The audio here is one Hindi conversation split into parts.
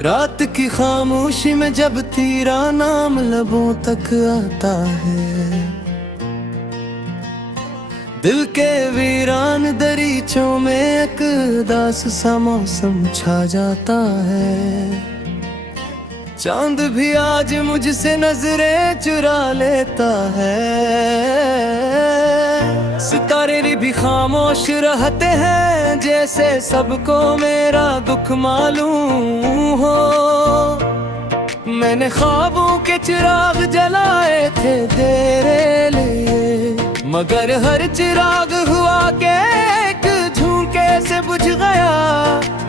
रात की खामोशी में जब तेरा नाम लबों तक आता है, दिल के वीरान दरीचों में एक उदास सा मौसम छा जाता है। चांद भी आज मुझसे नजरें चुरा लेता है। सितारे भी खामोश रहते हैं, जैसे सबको मेरा दुख मालूम हो। मैंने ख्वाबों के चिराग जलाए थे तेरे लिए, मगर हर चिराग हुआ के एक झोंके से बुझ गया।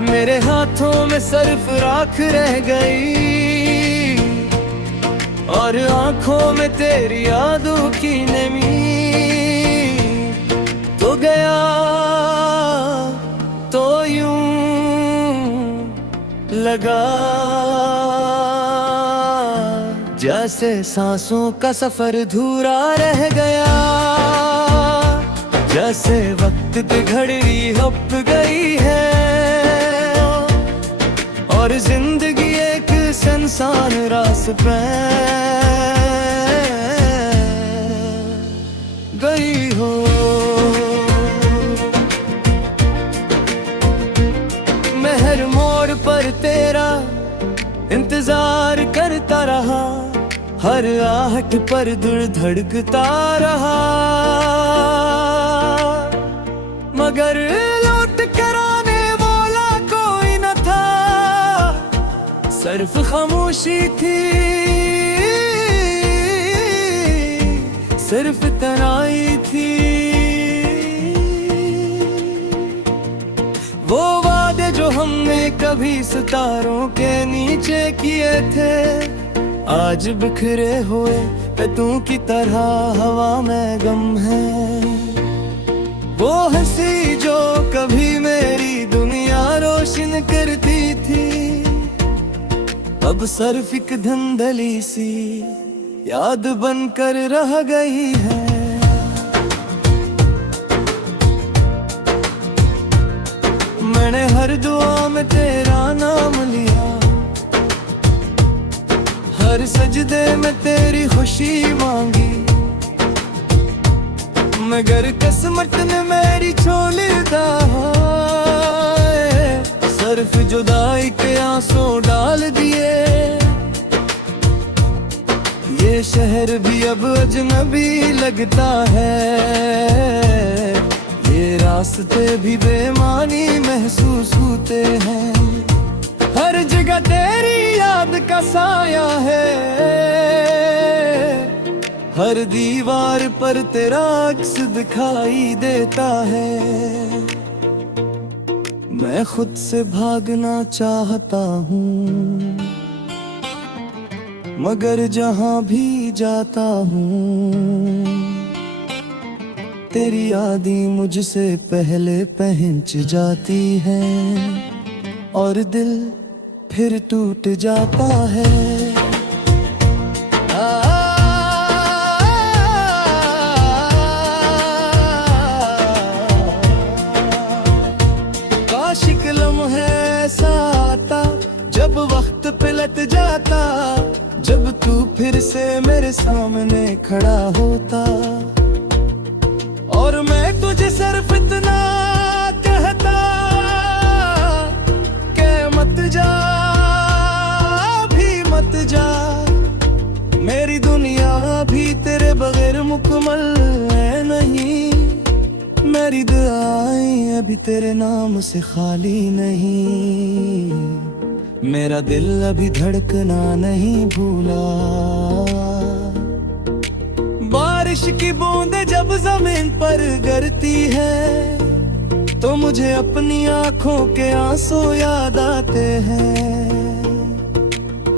मेरे हाथों में सिर्फ राख रह गई, और आंखों में तेरी यादों की नमी। तो गया तो यूं लगा जैसे सांसों का सफर अधूरा रह गया, जैसे वक्त की घड़ी हप गई है, और जिंदगी एक सुनसान रास पे गई हो। मैं हर मोड़ पर तेरा इंतजार करता रहा, हर आहट पर दिल धड़कता रहा, मगर लौट कर आने वाला कोई न था। सिर्फ खामोशी थी, सिर्फ तन्हाई थी। वो वादे जो हमने कभी सितारों के नीचे किए थे, आज बिखरे हुए पत्तों की तरह हवा में गम है। वो हंसी जो कभी मेरी दुनिया रोशन करती थी, अब सिर्फ एक धुंधली सी याद बनकर रह गई है। मैंने हर दुआ में तेरा नाम लिया, हर सजदे में तेरी खुशी मांगी, मगर किस्मत ने मेरी छोड़ दा। सिर्फ जुदाई के आंसू डाल दिए, ये शहर भी अब अजनबी लगता है, ये रास्ते भी बेमानी महसूस होते हैं। हर जगह तेरी याद का साया है, हर दीवार पर तेरा अक्स दिखाई देता है। मैं खुद से भागना चाहता हूँ, मगर जहाँ भी जाता हूँ, तेरी यादें मुझसे पहले पहुँच जाती हैं, और दिल फिर टूट जाता है। काशिक लम्हा ऐसा आता जब वक्त पलट जाता, जब तू फिर से मेरे सामने खड़ा होता, और मैं तुझे सिर्फ इतना कहता कि मत जा, भी मत जा। मेरी दुनिया भी तेरे बगैर मुकम्मल है नहीं, मेरी दुआएं अभी तेरे नाम से खाली नहीं, मेरा दिल अभी धड़कना नहीं भूला। बारिश की बूंदें जब जमीन पर गिरती है, तो मुझे अपनी आंखों के आंसू याद आते हैं।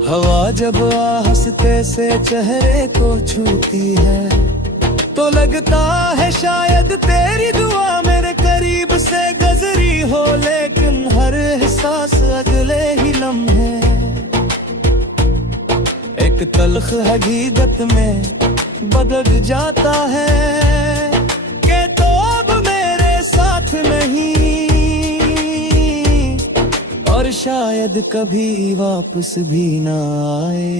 हवा जब हंसते से चेहरे को छूती है, तो लगता है शायद तेरी दुआ मेरे करीब से गुजरी हो, लेकिन हर एहसास अगले ही लम्हे एक तल्ख हकीकत में बदल जाता है, कि तो अब मेरे साथ नहीं, और शायद कभी वापस भी ना आए।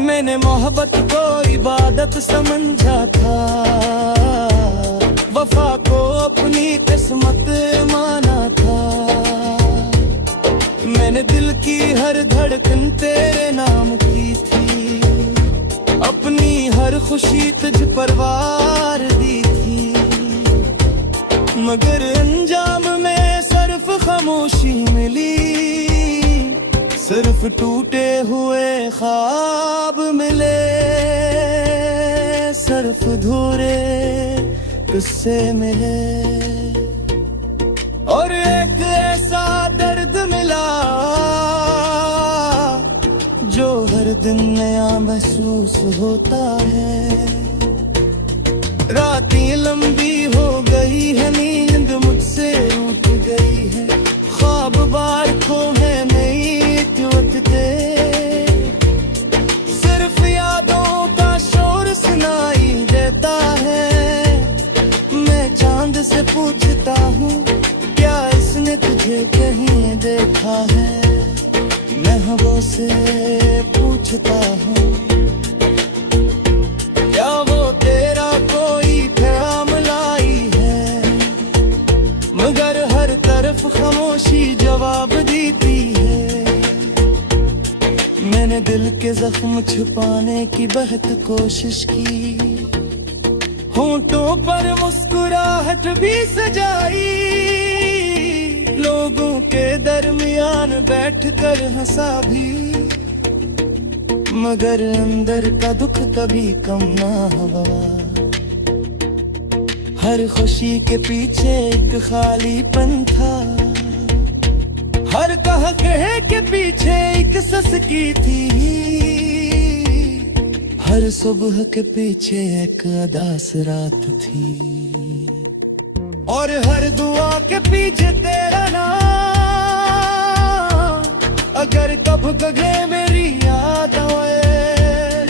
मैंने मोहब्बत को इबादत समझा था, वफा को अपनी किस्मत माना था। मैंने दिल की हर धड़कन तेरे नाम की थी, अपनी हर खुशी तुझ पर वार दी थी। मगर अंजाम में सिर्फ खामोशी मिली, सिर्फ टूटे हुए ख्वाब मिले, सिर्फ अधूरे किस्से मिले। और एक ऐसा दर्द मिला जो हर दिन नया महसूस होता है। रातें लंबी हो गई है, नींद मुझसे रूठ गई है, ख्वाब बार खो है नहीं टूटते। सिर्फ यादों का शोर सुनाई देता है। मैं चांद से पूछता हूँ, क्या इसने तुझे कहीं देखा है? मैं हवा से पूछता हूँ, क्या वो तेरा कोई ख्याम लाई है? मगर हर तरफ खामोशी जवाब देती है। मैंने दिल के जख्म छुपाने की बहुत कोशिश की, होंठों पर मुस्कुराहट भी सजाई, लोगों के दरमियान बैठकर हंसा भी। मगर अंदर का दुख कभी कम ना हुआ। हर खुशी के पीछे एक खालीपन था, हर कहे के पीछे एक ससकी थी, हर सुबह के पीछे एक अदास रात थी, और हर दुआ के पीछे तेरा नाम। अगर कब गगे मेरी याद आए,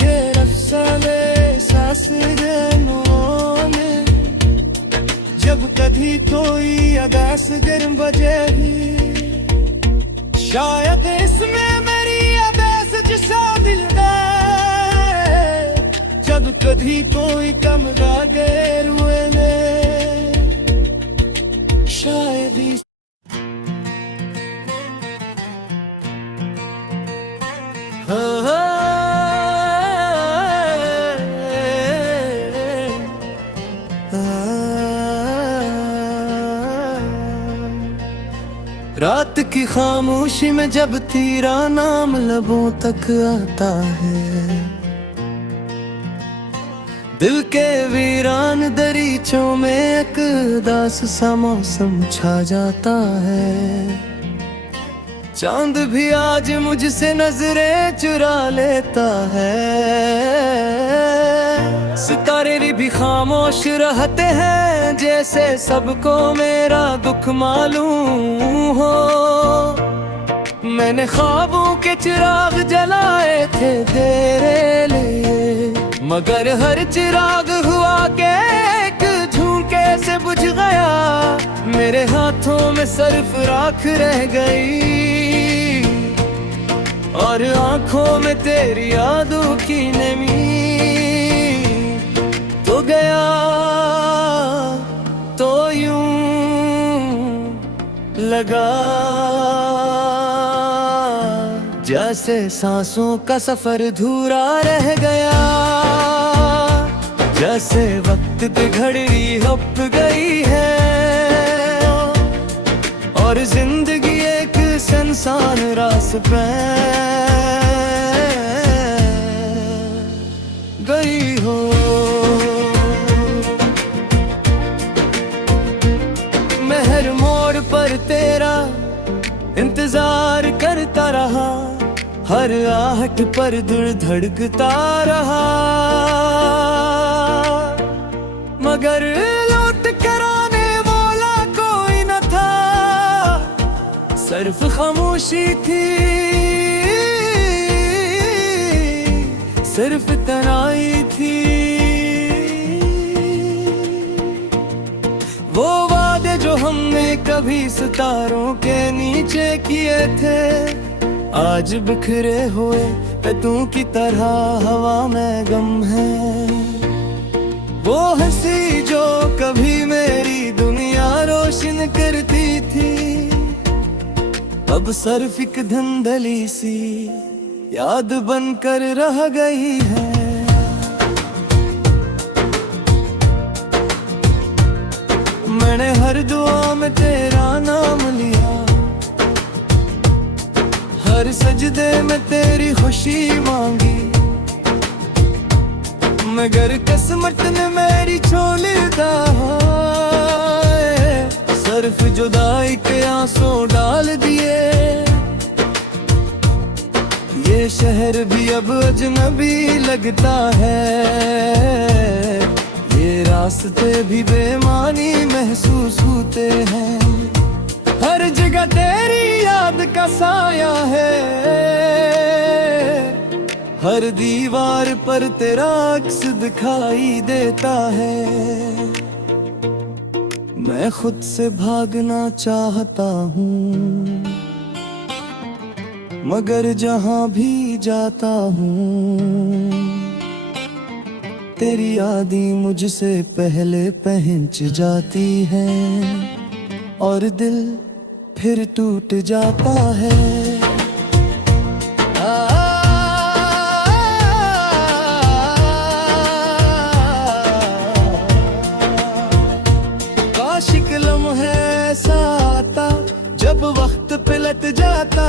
तेरा अफसाने सांस में, जब कभी कोई अदास गर्म बजे, शायद इसमें मेरी अदास शामिल है। जब कभी कोई कम गागर हुए में, शायद रात की खामोशी में जब तेरा नाम लबों तक आता है, दिल के वीरान दरीचों में एक उदास सा मौसम छा जाता है। चांद भी आज मुझसे नजरें चुरा लेता है, सितारे भी खामोश रहते हैं, जैसे सबको मेरा दुख मालूम हो। मैंने ख्वाबों के चिराग जलाए थे तेरे लिए, मगर हर चिराग हुआ के एक झोंके से बुझ गया। मेरे हाथों में सिर्फ राख रह गई, और आंखों में तेरी यादों की नमी। तो गया तो यूं लगा जैसे सांसों का सफर अधूरा रह गया, जैसे वक्त की घड़ी हप गई है, और जिंदगी एक सुनसान रास पे गई हो। मैं हर मोड़ पर तेरा इंतजार करता रहा, हर आहट पर दिल धड़कता रहा, मगर लौट कर आने वाला कोई न था, सिर्फ खामोशी थी, सिर्फ तन्हाई थी। वो वादे जो हमने कभी सितारों के नीचे किए थे, आज बिखरे हुए पत्तों की तरह हवा में गम है। वो हंसी जो कभी मेरी दुनिया रोशन करती थी, अब सिर्फ एक धुंधली सी याद बनकर रह गई है। मैंने हर दुआ में तेरा नाम लिया, हर सजदे में तेरी खुशी मांगी, मगर किस्मत ने मेरी छोड़ दा, सिर्फ जुदाई के आंसू डाल दिए। ये शहर भी अब अजनबी लगता है, ये रास्ते भी बेमानी महसूस होते हैं। हर जगह तेरी याद का साया है, हर दीवार पर तेरा अक्स दिखाई देता है। मैं खुद से भागना चाहता हूँ, मगर जहाँ भी जाता हूँ, तेरी यादें मुझसे पहले पहुंच जाती हैं, और दिल फिर टूट जाता है। काशिक लम्हा ऐसा आता जब वक्त पलट जाता,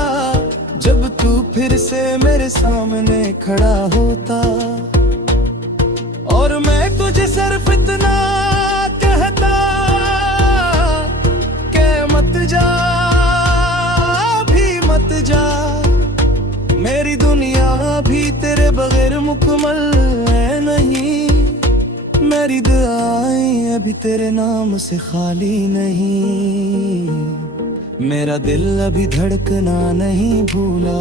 जब तू फिर से मेरे सामने खड़ा होता, और मैं तुझे सिर्फ इतना कहता कि मत जा, भी मत जा। मेरी दुनिया भी तेरे बगैर मुकम्मल है नहीं, मेरी दुआएं अभी तेरे नाम से खाली नहीं, मेरा दिल अभी धड़कना नहीं भूला।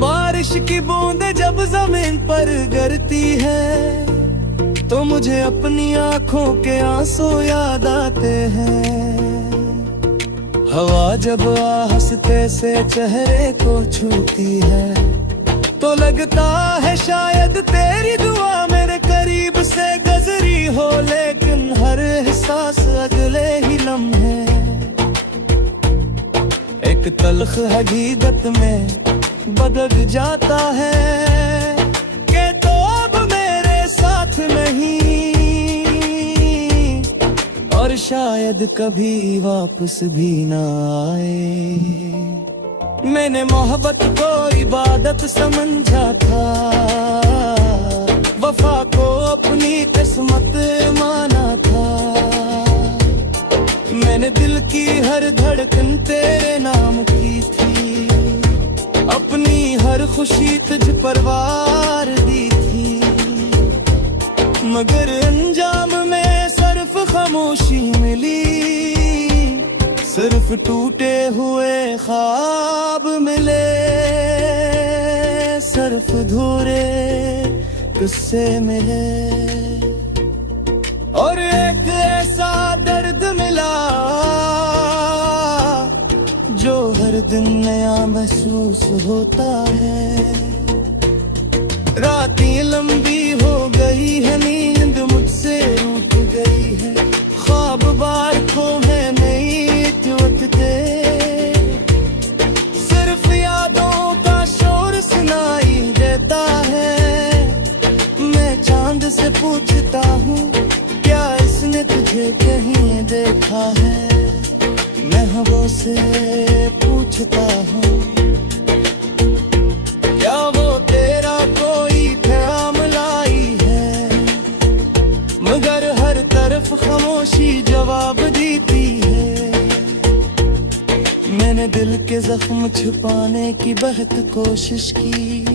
बारिश की बूंदें जब जमीन पर गिरती है, तो मुझे अपनी आंखों के आंसू याद आते हैं। हवा जब हंसते से चेहरे को छूती है, तो लगता है शायद तेरी दुआ मेरे करीब से गुजरी हो, लेकिन हर एहसास अगले ही लम्हे एक तल्ख हकीकत में बदल जाता है, कि तो अब मेरे साथ नहीं, और शायद कभी वापस भी ना आए। मैंने मोहब्बत को इबादत समझा था, वफा को अपनी किस्मत माना था। मैंने दिल की हर धड़कन तेरे नाम की थी, अपनी हर खुशी तुझ पर वार दी थी, मगर अंजाम में सिर्फ खामोशी मिली, सिर्फ टूटे हुए ख्वाब मिले, सिर्फ धूरे किस्से मिले, और एक ऐसा दर्द मिला जो हर दिन नया महसूस होता है। रातें लंबी हो गई है, नींद मुझसे रूठ गई है, ख्वाब बार खो है नहीं वक्ते, सिर्फ यादों का शोर सुनाई देता है। मैं चांद से पूछता हूँ, क्या इसने तुझे कहीं देखा है? मैं हवा से पूछता हूँ, क्या वो तेरा कोई ख्याल लाई है? मगर हर तरफ खामोशी जवाब देती है। मैंने दिल के जख्म छुपाने की बहुत कोशिश की,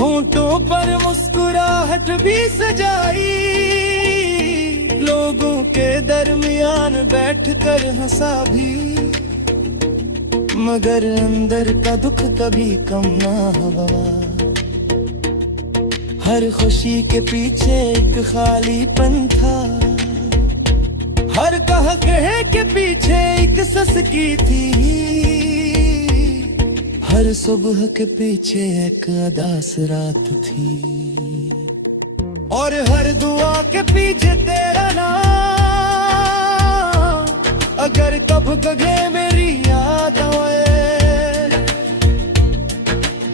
होंठों पर मुस्कुराहट भी सजाई, लोगों के दरमियान बैठकर हंसा भी, मगर अंदर का दुख कभी कम ना हुआ। हर खुशी के पीछे एक खालीपन था, हर कह कहे के पीछे एक सस की थी, हर सुबह के पीछे एक अदास रात थी, और हर दुआ के पीछे तेरा नाम। अगर कब गगे मेरी याद आए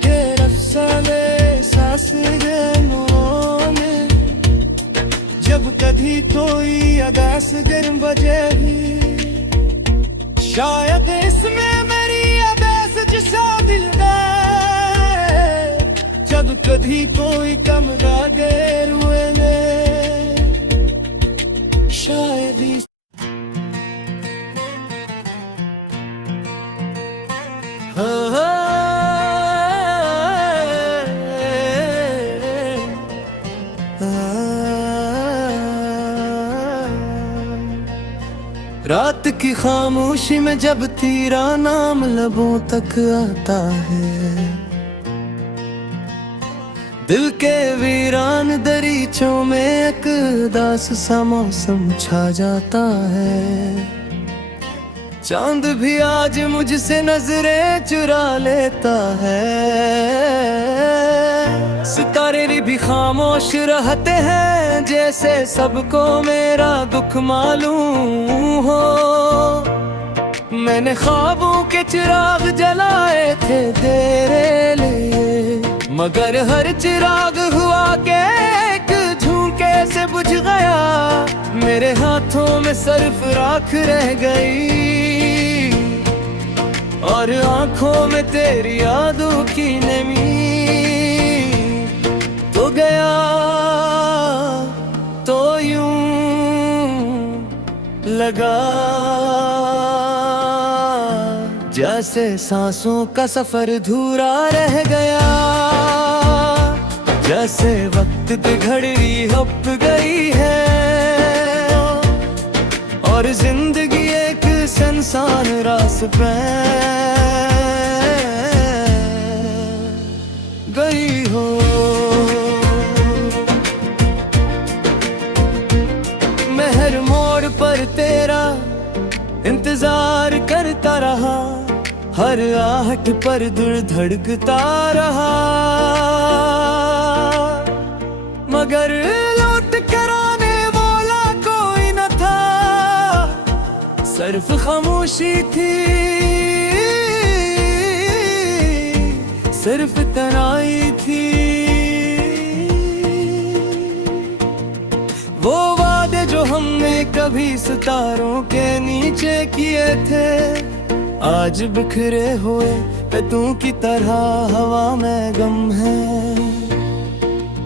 तेरा साले सास ने, जब कभी कोई अदास गर्म बजे भी, शायद इसमें मेरी अदास जिसा दिल है, जब कभी कोई कम गैर हुए ने, शायद इस रात की खामोशी में जब तेरा नाम लबों तक आता है, दिल के वीरान दरीचों में एक उदास सा मौसम छा जाता है। चांद भी आज मुझसे नजरें चुरा लेता है, सितारे भी खामोश रहते हैं, जैसे सबको मेरा दुख मालूम हो। मैंने ख्वाबों के चिराग जलाए थे तेरे लिए, मगर हर चिराग हुआ के एक झोंके से बुझ गया, मेरे हाथों में सिर्फ राख रह गई, और आंखों में तेरी यादों की नमी। तो गया तो यूं लगा जैसे सांसों का सफर धूरा रह गया, जैसे वक्त की घड़ी हप गई है, और जिंदगी एक सुनसान रास पे गई हो। मैं हर मोड़ पर तेरा इंतजार करता रहा, हर आहट पर दिल धड़कता रहा, मगर लौट कर आने वाला कोई न था, सिर्फ खामोशी थी, सिर्फ तन्हाई थी। वो वादे जो हमने कभी सितारों के नीचे किए थे, आज बिखरे हुए पत्तों की तरह हवा में गम है।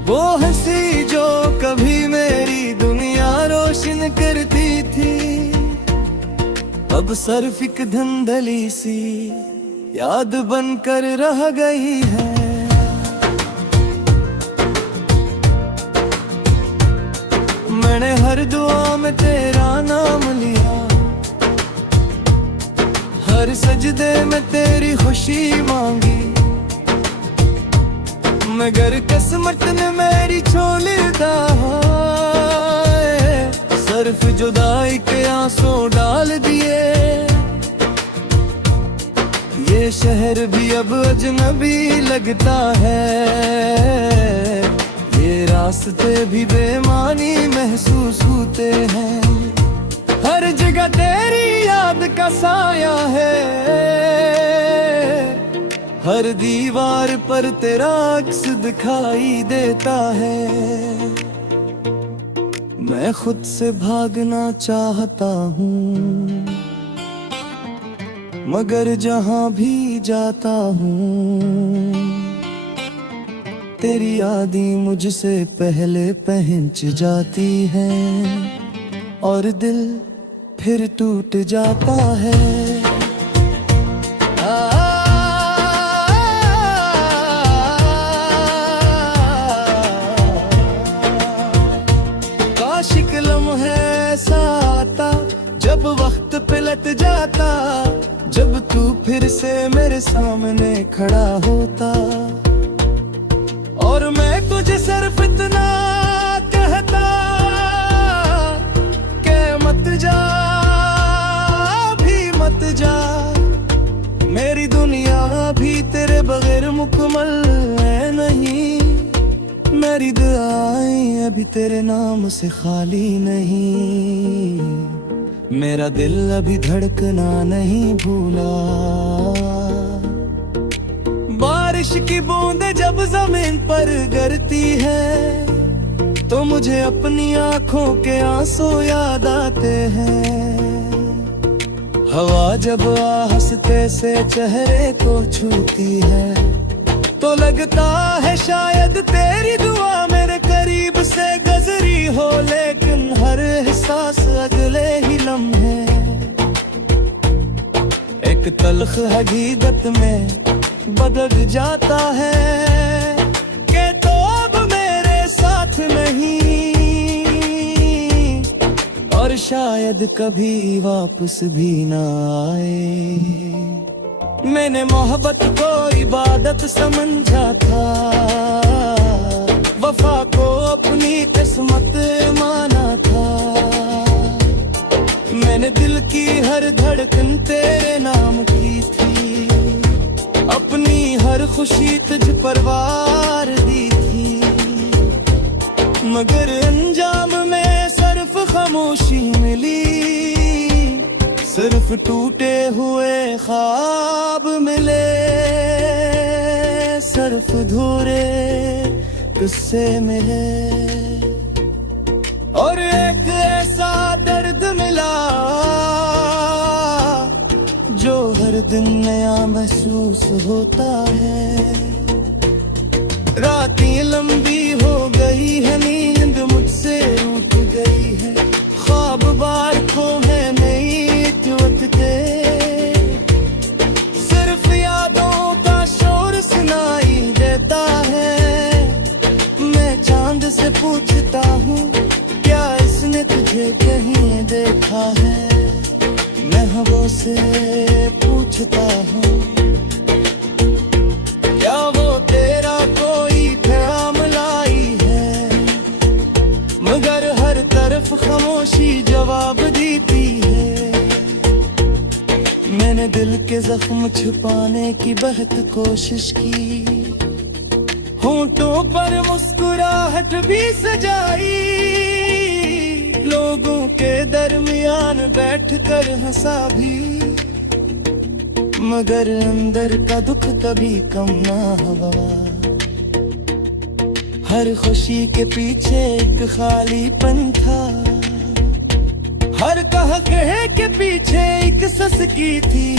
वो हंसी जो कभी मेरी दुनिया रोशन करती थी, अब सिर्फ एक धुंधली सी याद बनकर रह गई है। मैंने हर दुआ में तेरा नाम लिया, हर सजदे में तेरी खुशी मांगी, मगर किस्मत ने मेरी छोड़ दा, सिर्फ जुदाई के आंसू डाल दिए। ये शहर भी अब अजनबी लगता है, ये रास्ते भी बेमानी महसूस होते हैं, हर जगह तेरी याद का साया है, हर दीवार पर तेरा अक्स दिखाई देता है। मैं खुद से भागना चाहता हूँ, मगर जहाँ भी जाता हूँ, तेरी यादें मुझसे पहले पहुँच जाती हैं, और दिल फिर टूट जाता है। काशिक लम्हा ऐसा आता जब वक्त पलट जाता, जब तू फिर से मेरे सामने खड़ा होता, और मैं तुझे सिर्फ इतना कहता कि मत जा, अभी मत जा, मेरी दुनिया भी तेरे बगैर मुकम्मल है नहीं। मेरी दुआएं अभी तेरे नाम से खाली नहीं, मेरा दिल अभी धड़कना नहीं भूला। बारिश की बूंदें जब जमीन पर गिरती है तो मुझे अपनी आंखों के आंसू याद आते हैं। हवा जब हंसते से चेहरे को छूती है तो लगता है शायद तेरी दुआ मेरे करीब से गुजरी हो, लेकिन हर एहसास अगले ही लम्हे एक तल्ख हकीकत में बदल जाता है कि तो अब मेरे साथ नहीं और शायद कभी वापस भी ना आए। मैंने मोहब्बत को इबादत समझा था, वफा को अपनी किस्मत माना था। मैंने दिल की हर धड़कन तेरे नाम की थी, अपनी हर खुशी तुझ पर वार दी थी, मगर अंजाम में सिर्फ खामोशी मिली, सिर्फ टूटे हुए ख्वाब मिले, सिर्फ धूरे किस्से मिले और एक ऐसा दर्द मिला जो हर दिन नया महसूस होता है। रातें लंबी हो गई है, नींद मुझसे रूठ गई है, ख्वाब बार खो है नहीं इतवत के, सिर्फ यादों का शोर सुनाई देता है। मैं चांद से पूछता हूँ क्या इसने तुझे कहीं देखा है, मैं हवा से पूछता हूँ क्या वो तेरा कोई ख्याल लाई है, मगर हर तरफ खामोशी जवाब देती है। मैंने दिल के जख्म छुपाने की बहुत कोशिश की, होंठों पर मुस्कुराहट भी सजाई, लोगों के दरमियान बैठकर हंसा भी, मगर अंदर का दुख कभी कम ना हुआ। हर खुशी के पीछे एक खालीपन था, हर कहे के पीछे एक ससकी थी,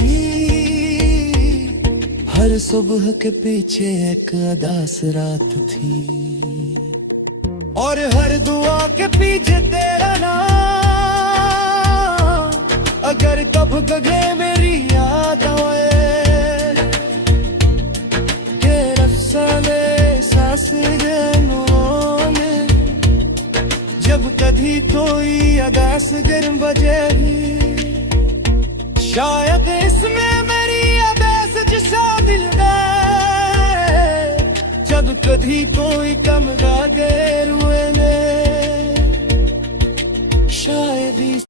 हर सुबह के पीछे एक अदास रात थी, और हर दुआ के पीछे तेरा नाम। अगर कब गगे मेरी याद आए के रफ्साने सांस में, जब कभी कोई अदास गर्म बजे शायद इसमें मेरी अदास जिसा दिल है, जब कभी कोई कम